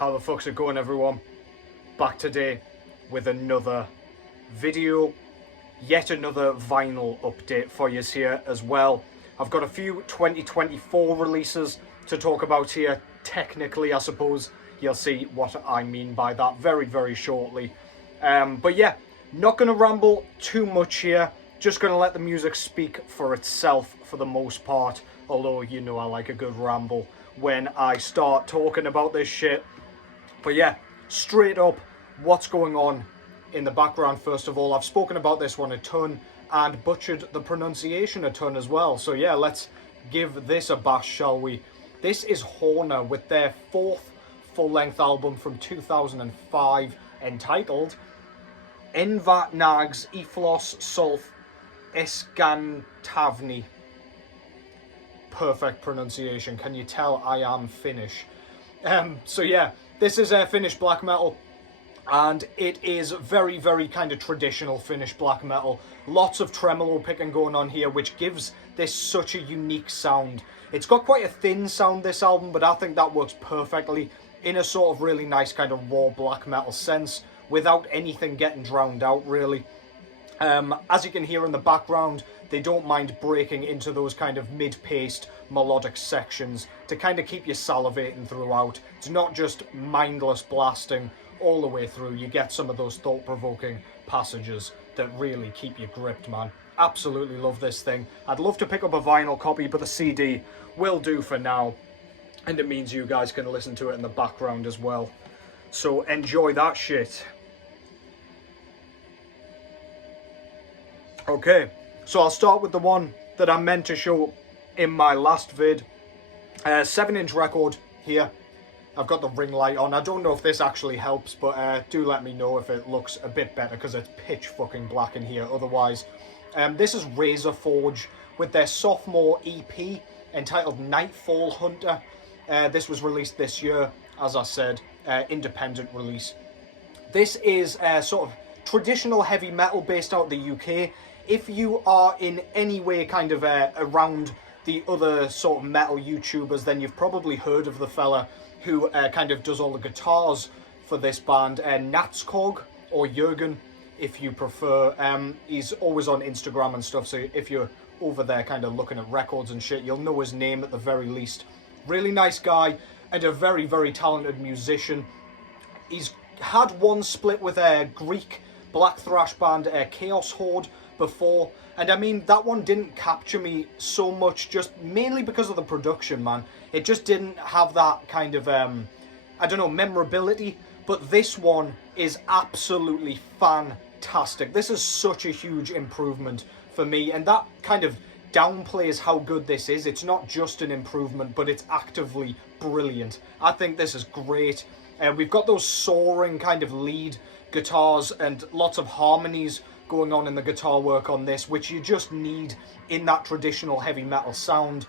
How the fuck's it going, everyone? Back today with another video, yet another vinyl update for you here as well. I've got a few 2024 releases to talk about here. Technically, I suppose you'll see what I mean by that very, very shortly. But yeah, not going to ramble too much here. Just going to let the music speak for itself for the most part. Although, you know, I like a good ramble when I start talking about this shit. But yeah, straight up, what's going on in the background? First of all, I've spoken about this one a ton and butchered the pronunciation a ton as well. So yeah, let's give this a bash, shall we? This is Horna with their fourth full-length album from 2005 entitled Envaatnags, Eflos, Solf, Esantaavne. Perfect pronunciation. Can you tell I am Finnish? So yeah, this is Finnish black metal, and it is very, very kind of traditional Finnish black metal. Lots of tremolo picking going on here, which gives this such a unique sound. It's got quite a thin sound, this album, but I think that works perfectly in a sort of really nice kind of raw black metal sense, without anything getting drowned out, really. As you can hear in the background, they don't mind breaking into those kind of mid-paced melodic sections to kind of keep you salivating throughout. It's not just mindless blasting all the way through. You get some of those thought-provoking passages that really keep you gripped, man. Absolutely love this thing. I'd love to pick up a vinyl copy, but the CD will do for now. And it means you guys can listen to it in the background as well. So enjoy that shit. Okay, so I'll start with the one that I meant to show in my last vid. 7-inch record here. I've got the ring light on. I don't know if this actually helps, but do let me know if it looks a bit better, because it's pitch fucking black in here otherwise. This is Razör with their sophomore EP entitled Nightfall Hunter. This was released this year, as I said, independent release. This is sort of traditional heavy metal based out of the UK. If you are in any way kind of around the other sort of metal YouTubers, then you've probably heard of the fella who kind of does all the guitars for this band, Natskog, or Jürgen, if you prefer. He's always on Instagram and stuff, so if you're over there kind of looking at records and shit, you'll know his name at the very least. Really nice guy, and a very, very talented musician. He's had one split with a Greek black thrash band, Chaos Horde, before, and I mean, that one didn't capture me so much, just mainly because of the production, man. It just didn't have that kind of, I don't know, memorability, but this one is absolutely fantastic. This is such a huge improvement for me, and that kind of downplays how good this is. It's not just an improvement, but it's actively brilliant. I think this is great. We've got those soaring kind of lead guitars and lots of harmonies going on in the guitar work on this, which you just need in that traditional heavy metal sound.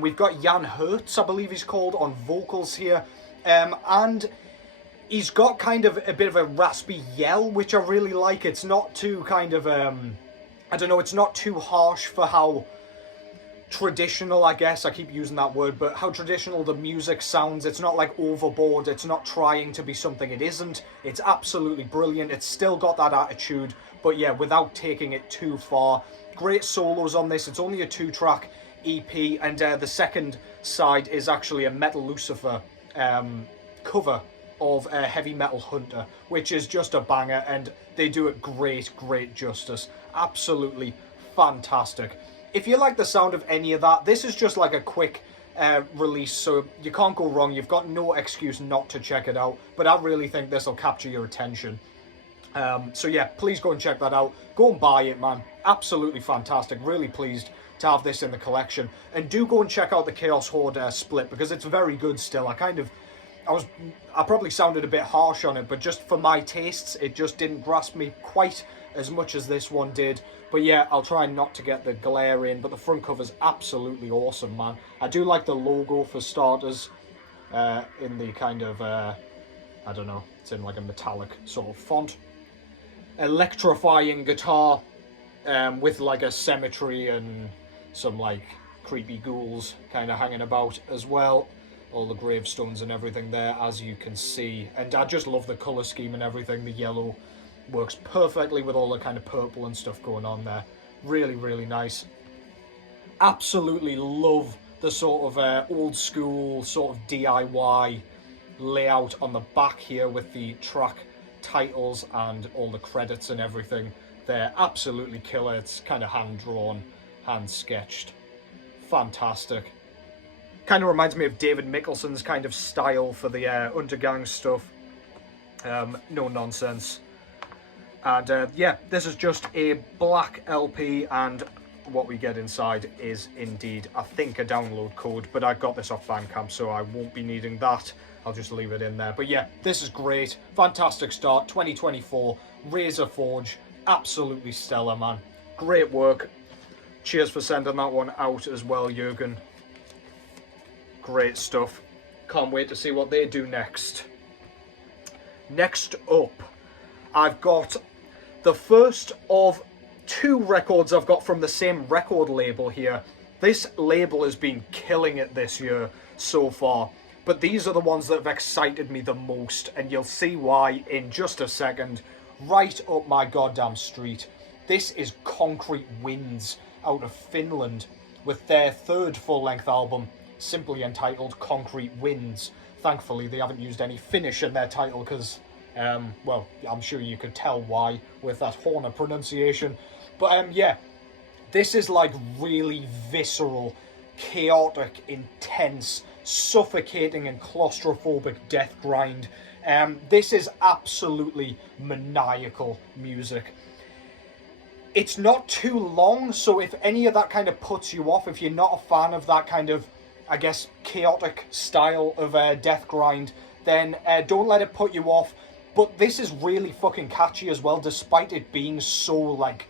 We've got Jan Hertz, I believe he's called, on vocals here, and he's got kind of a bit of a raspy yell, which I really like. It's not too kind of, I don't know, it's not too harsh for how traditional, I guess, I keep using that word, but how traditional the music sounds. It's not like overboard, it's not trying to be something it isn't. It's absolutely brilliant. It's still got that attitude, but yeah, without taking it too far. Great solos on this. It's only a 2-track EP, and the second side is actually a Metal Lucifer cover of Heavy Metal Hunter, which is just a banger, and they do it great justice. Absolutely fantastic. If you like the sound of any of that, this is just like a quick release, so you can't go wrong. You've got no excuse not to check it out, but I really think this will capture your attention. So yeah, please go and check that out. Go and buy it, man. Absolutely fantastic. Really pleased to have this in the collection. And do go and check out the Chaos Horde split, because it's very good still. I probably sounded a bit harsh on it, but just for my tastes, it just didn't grasp me quite as much as this one did. But yeah, I'll try not to get the glare in, but the front cover's absolutely awesome, man. I do like the logo for starters, in the kind of, I don't know, it's in like a metallic sort of font. Electrifying guitar, with like a cemetery and some like creepy ghouls kind of hanging about as well. all the gravestones and everything there, as you can see. And I just love the colour scheme and everything. The yellow works perfectly with all the kind of purple and stuff going on there. Really, really nice. Absolutely love the sort of old school sort of DIY layout on the back here with the track titles and all the credits and everything. They're absolutely killer. It's kind of hand-drawn, hand-sketched. Fantastic. Kind of reminds me of David Mickelson's kind of style for the Undergang stuff. No nonsense. And yeah, this is just a black LP, and what we get inside is indeed, I think, a download code, but I got this off Bandcamp, so I won't be needing that. I'll just leave it in there. But yeah, this is great. Fantastic start, 2024, Razor Forge, absolutely stellar, man. Great work. Cheers for sending that one out as well, Jürgen. Great stuff. Can't wait to see what they do next. Next up, I've got the first of 2 records I've got from the same record label here. This label has been killing it this year so far, but these are the ones that have excited me the most, and you'll see why in just a second. Right up my goddamn street. This is Concrete Winds out of Finland with their 3rd full-length album, simply entitled Concrete Winds. Thankfully, they haven't used any Finnish in their title because, well, I'm sure you could tell why with that Horna pronunciation. But yeah, this is like really visceral, chaotic, intense, suffocating and claustrophobic death grind. This is absolutely maniacal music. It's not too long, so if any of that kind of puts you off, if you're not a fan of that kind of, I guess, chaotic style of death grind, then don't let it put you off. But this is really fucking catchy as well, despite it being so, like,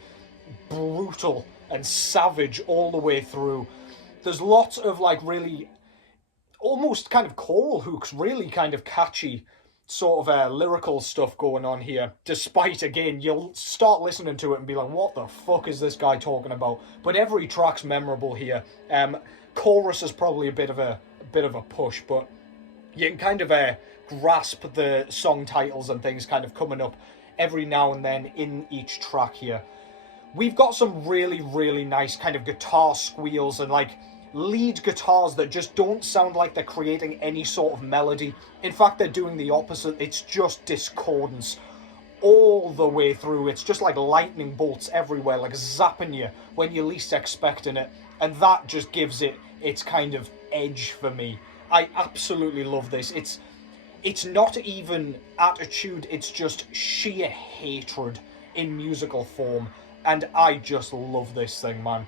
brutal and savage all the way through. There's lots of, like, really almost kind of choral hooks, really kind of catchy sort of lyrical stuff going on here, despite, again, you'll start listening to it and be like, what the fuck is this guy talking about? But every track's memorable here. Chorus is probably a bit of a push, but you can kind of grasp the song titles and things kind of coming up every now and then in each track here. We've got some really, really nice kind of guitar squeals and like lead guitars that just don't sound like they're creating any sort of melody. In fact, they're doing the opposite. It's just discordance all the way through. It's just like lightning bolts everywhere, like zapping you when you're least expecting it. And that just gives it its kind of edge for me. I absolutely love this. It's not even attitude, it's just sheer hatred in musical form. And I just love this thing, man.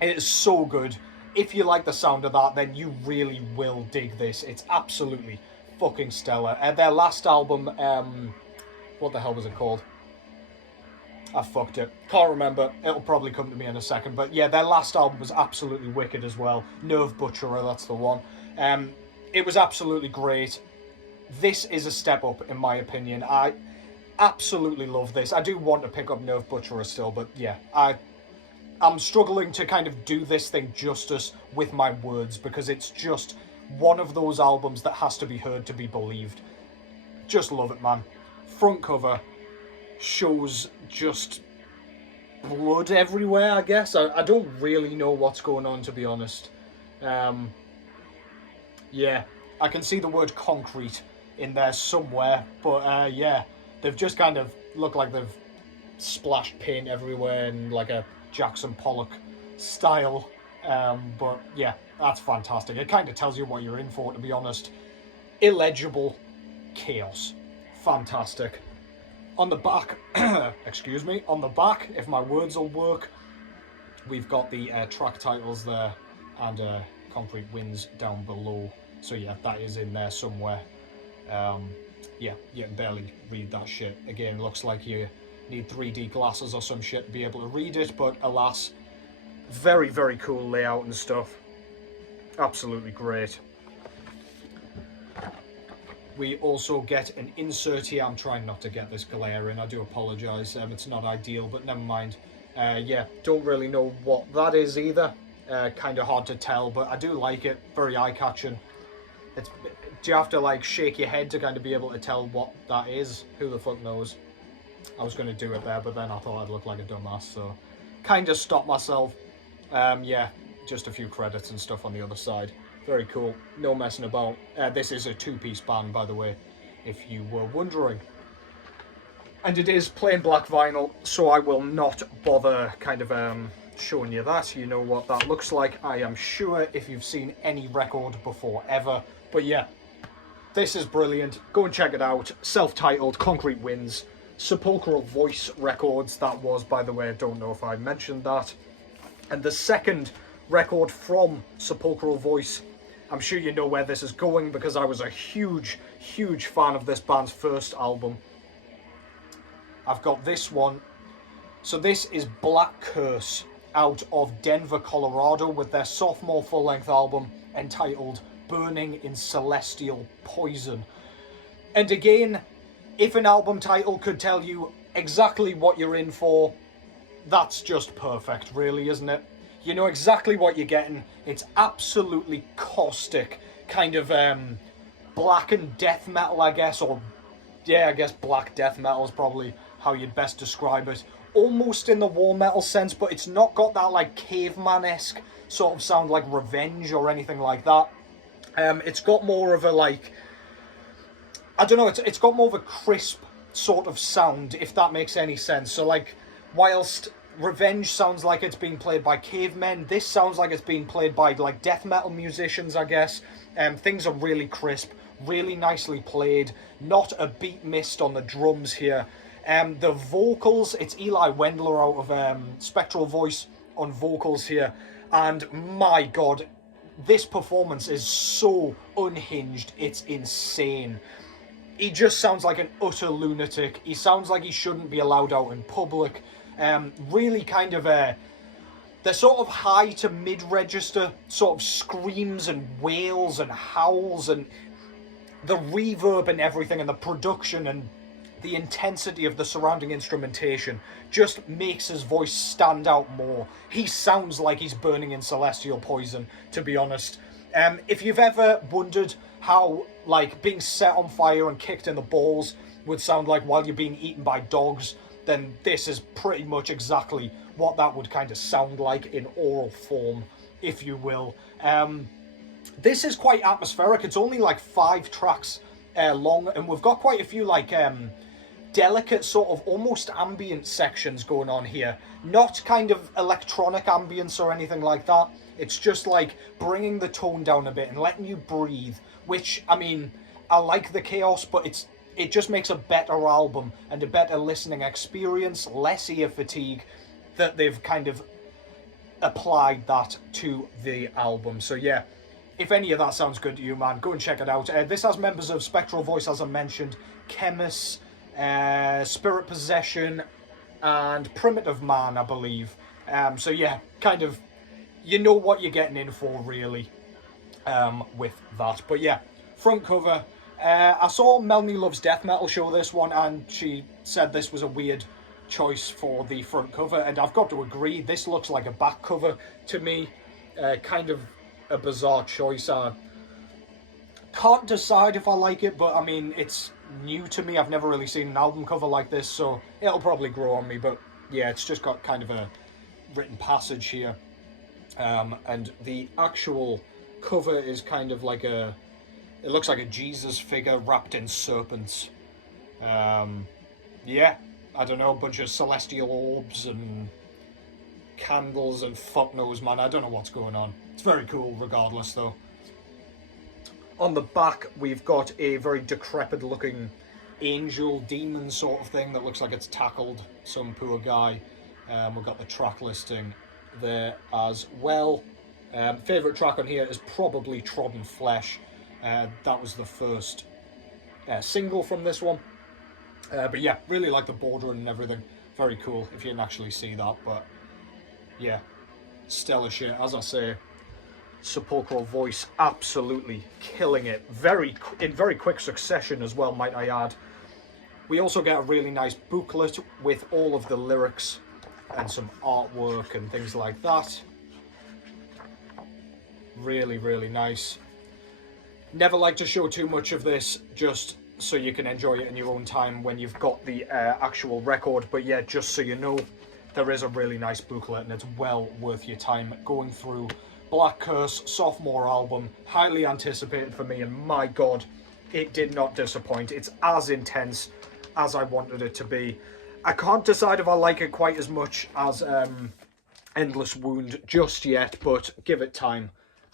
It is so good. If you like the sound of that, then you really will dig this. It's absolutely fucking stellar. Their last album, what the hell was it called? I fucked it. Can't remember. It'll probably come to me in a second. But yeah, their last album was absolutely wicked as well. Nerve Butcherer, that's the one. It was absolutely great. This is a step up, in my opinion. I absolutely love this. I do want to pick up Nerve Butcherer still, but yeah, I'm struggling to kind of do this thing justice with my words, because it's just one of those albums that has to be heard to be believed. Just love it, man. Front cover shows just blood everywhere, I guess. I don't really know what's going on, to be honest. Yeah, I can see the word concrete in there somewhere, but yeah, they've just kind of looked like they've splashed paint everywhere in like a Jackson Pollock style, but yeah, that's fantastic. It kind of tells you what you're in for, to be honest. Illegible chaos. Fantastic. On the back, excuse me, on the back, if my words will work, we've got the track titles there and Concrete Winds down below. So yeah, that is in there somewhere. Yeah, you can barely read that shit. Again, looks like you need 3D glasses or some shit to be able to read it, but alas, very, very cool layout and stuff. Absolutely great. We also get an insert here. I'm trying not to get this glare in, I do apologise. It's not ideal, but never mind. Yeah, don't really know what that is either. Kind of hard to tell, but I do like it. Very eye-catching. It's, do you have to like shake your head to kind of be able to tell what that is? Who the fuck knows? I was going to do it there, but then I thought I'd look like a dumbass, so kind of stopped myself. Yeah, just a few credits and stuff on the other side. Very cool. No messing about. This is a two-piece band, by the way, if you were wondering. And it is plain black vinyl, so I will not bother kind of showing you that. You know what that looks like, I am sure, if you've seen any record before ever. But yeah, this is brilliant. Go and check it out. Self-titled, Concrete Winds. Sepulchral Voice Records, that was, by the way. I don't know if I mentioned that. And the second record from Sepulchral Voice, I'm sure you know where this is going because I was a huge, huge fan of this band's first album. I've got this one. So this is Black Curse out of Denver, Colorado, with their sophomore full-length album entitled Burning in Celestial Poison. And again, if an album title could tell you exactly what you're in for, that's just perfect, really, isn't it? You know exactly what you're getting. It's absolutely caustic, kind of blackened death metal, I guess, or yeah, I guess black death metal is probably how you'd best describe it. Almost in the war metal sense, but it's not got that like caveman-esque sort of sound like Revenge or anything like that. It's got more of a like, I don't know, it's got more of a crisp sort of sound, if that makes any sense. So like, whilst Revenge sounds like it's being played by cavemen, this sounds like it's being played by like death metal musicians, I guess. Things are really crisp, really nicely played, not a beat missed on the drums here. The vocals, it's Eli Wendler out of Spectral Voice on vocals here, and my god, this performance is so unhinged, it's insane. He just sounds like an utter lunatic. He sounds like he shouldn't be allowed out in public. Really kind of they're sort of high to mid-register sort of screams and wails and howls, and the reverb and everything and the production and the intensity of the surrounding instrumentation just makes his voice stand out more. He sounds like he's burning in celestial poison, to be honest. If you've ever wondered how like being set on fire and kicked in the balls would sound like while you're being eaten by dogs, then this is pretty much exactly what that would kind of sound like in oral form, if you will. This is quite atmospheric. It's only like 5 tracks long, and we've got quite a few like delicate sort of almost ambient sections going on here. Not kind of electronic ambience or anything like that. It's just like bringing the tone down a bit and letting you breathe, which, I mean, I like the chaos, but it just makes a better album and a better listening experience, less ear fatigue, that they've kind of applied that to the album. So yeah, if any of that sounds good to you, man, go and check it out. This has members of Spectral Voice, as I mentioned, Chemis, Spirit Possession, and Primitive Man, I believe. So yeah, kind of, you know what you're getting in for, really, with that. But yeah, front cover. I saw Melanie Loves Death Metal show this one, and she said this was a weird choice for the front cover, and I've got to agree, this looks like a back cover to me. Kind of a bizarre choice. I can't decide if I like it, but I mean, it's new to me. I've never really seen an album cover like this, so it'll probably grow on me. But yeah, it's just got kind of a written passage here, and the actual cover is kind of like it looks like a Jesus figure wrapped in serpents. Yeah, I don't know, a bunch of celestial orbs and candles and fuck knows, man. I don't know what's going on. It's very cool regardless, though. On the back, we've got a very decrepit looking angel demon sort of thing that looks like it's tackled some poor guy. We've got the track listing there as well. Favourite track on here is probably Trodden Flesh. That was the first single from this one. But yeah, really like the border and everything. Very cool if you didn't actually see that. But yeah, stellar shit. As I say, Sepulchral Voice absolutely killing it. In very quick succession as well, might I add. We also get a really nice booklet with all of the lyrics and some artwork and things like that. Really, really nice. Never like to show too much of this, just so you can enjoy it in your own time when you've got the actual record. But yeah, just so you know, there is a really nice booklet and it's well worth your time going through. Black Curse, sophomore album, highly anticipated for me, and my god, it did not disappoint. It's as intense as I wanted it to be. I can't decide if I like it quite as much as Endless Wound just yet, but give it time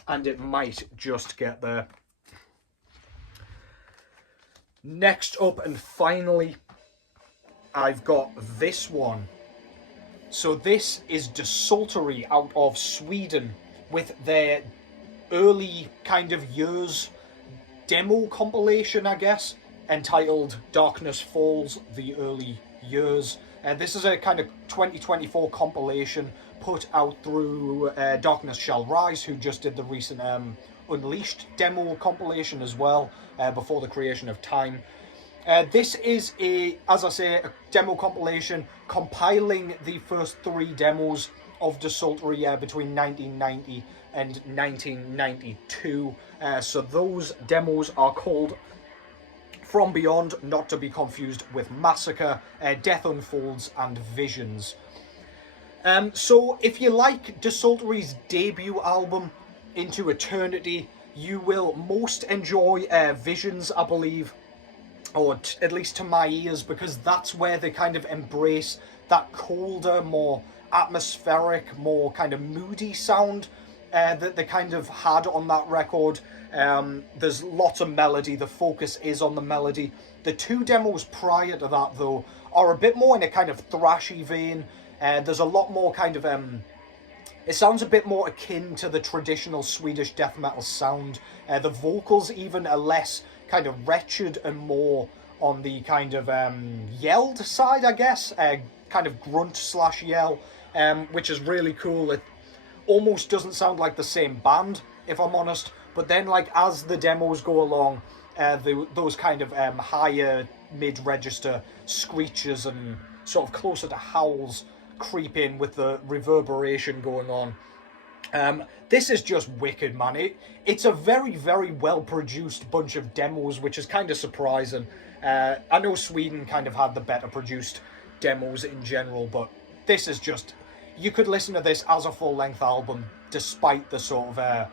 and it might just get there. Next up, and finally, I've got this one. So this is Desultory out of Sweden with their early kind of years demo compilation, I guess, entitled Darkness Falls, The Early Years. This is a kind of 2024 compilation put out through Darkness Shall Rise, who just did the recent Unleashed demo compilation as well, before the creation of time. This is as I say, a demo compilation compiling the first 3 demos of Desultory between 1990 and 1992. So those demos are called From Beyond, not to be confused with Massacre, Death Unfolds, and Visions. So if you like Desultory's debut album, Into Eternity, you will most enjoy Visions, I believe, or at least to my ears, because that's where they kind of embrace that colder, more atmospheric, more kind of moody sound that they kind of had on that record. There's lots of melody, the focus is on the melody. The 2 demos prior to that, though, are a bit more in a kind of thrashy vein. There's a lot more kind of it sounds a bit more akin to the traditional Swedish death metal sound. The vocals even are less kind of wretched and more on the kind of yelled side, I guess. Kind of grunt/yell, which is really cool. It almost doesn't sound like the same band, if I'm honest. But then, like, as the demos go along, those kind of higher mid-register screeches and sort of closer to howls creep in with the reverberation going on. This is just wicked, man. It's a very, very well-produced bunch of demos, which is kind of surprising. I know Sweden kind of had the better produced demos in general, but this is just... You could listen to this as a full-length album, despite the sort of,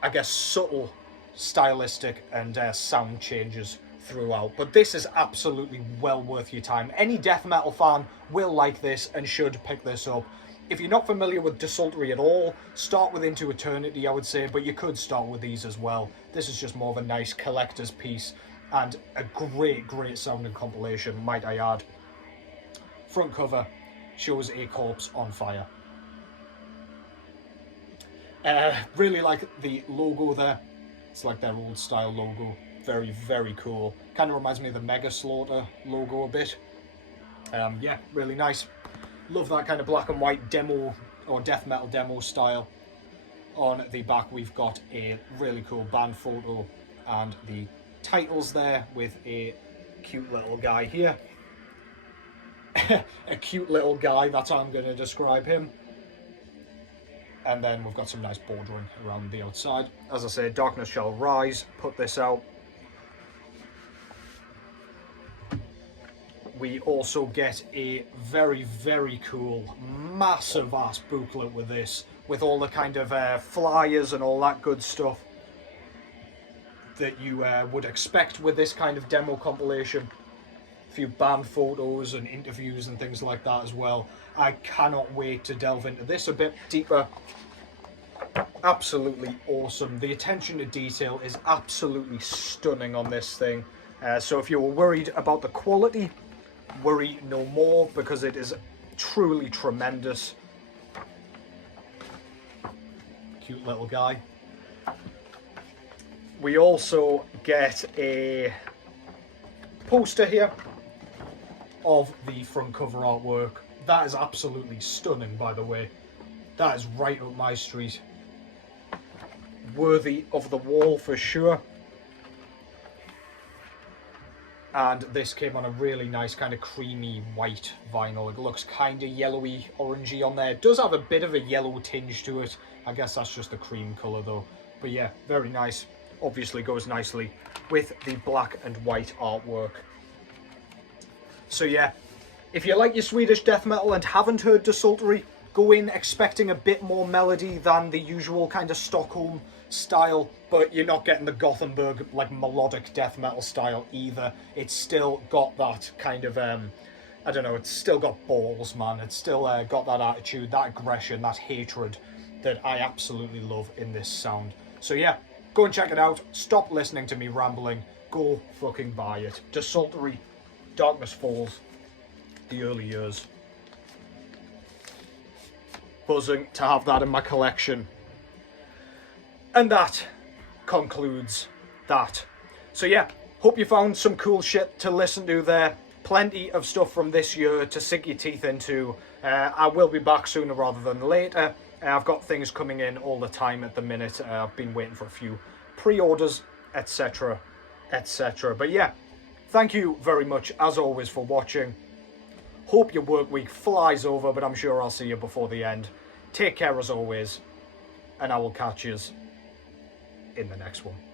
I guess, subtle stylistic and sound changes throughout. But this is absolutely well worth your time. Any death metal fan will like this and should pick this up. If you're not familiar with Desultory at all, start with Into Eternity, I would say, but you could start with these as well. This is just more of a nice collector's piece and a great, great sounding compilation, might I add. Front cover shows a corpse on fire. Really like the logo there. It's like their old style logo. Very, very cool. Kind of reminds me of the Mega Slaughter logo a bit. Yeah, really nice. Love that kind of black and white demo or death metal demo style. On the back we've got a really cool band photo and the titles there with a cute little guy here. A cute little guy, that's how I'm going to describe him. And then we've got some nice bordering around the outside. As I say, Darkness Shall Rise put this out. We also get a very, very cool, massive ass booklet with this, with all the kind of flyers and all that good stuff that you would expect with this kind of demo compilation. A few band photos and interviews and things like that as well. I cannot wait to delve into this a bit deeper. Absolutely awesome. The attention to detail is absolutely stunning on this thing. So if you were worried about the quality, worry no more, because it is truly tremendous. Cute little guy. We also get a poster here of the front cover artwork. That is absolutely stunning, by the way. That is right up my street. Worthy of the wall for sure. And this came on a really nice kind of creamy white vinyl. It looks kind of yellowy, orangey on there. It does have a bit of a yellow tinge to it. I guess that's just the cream colour though. But yeah, very nice. obviously goes nicely with the black and white artwork. So yeah, if you like your Swedish death metal and haven't heard Desultory, go in expecting a bit more melody than the usual kind of Stockholm style, but you're not getting the Gothenburg like melodic death metal style either. It's still got that kind of I don't know, it's still got balls, man. It's still got that attitude, that aggression, that hatred that I absolutely love in this sound. So yeah, go and check it out. Stop listening to me rambling. Go fucking buy it. Desultory, Darkness Falls, the early years. Buzzing to have that in my collection. And that concludes that. So yeah, hope you found some cool shit to listen to there. Plenty of stuff from this year to sink your teeth into. I will be back sooner rather than later. I've got things coming in all the time at the minute. I've been waiting for a few pre-orders, etc, etc. But yeah, thank you very much as always for watching. Hope your work week flies over, but I'm sure I'll see you before the end. Take care as always, and I will catch you in the next one.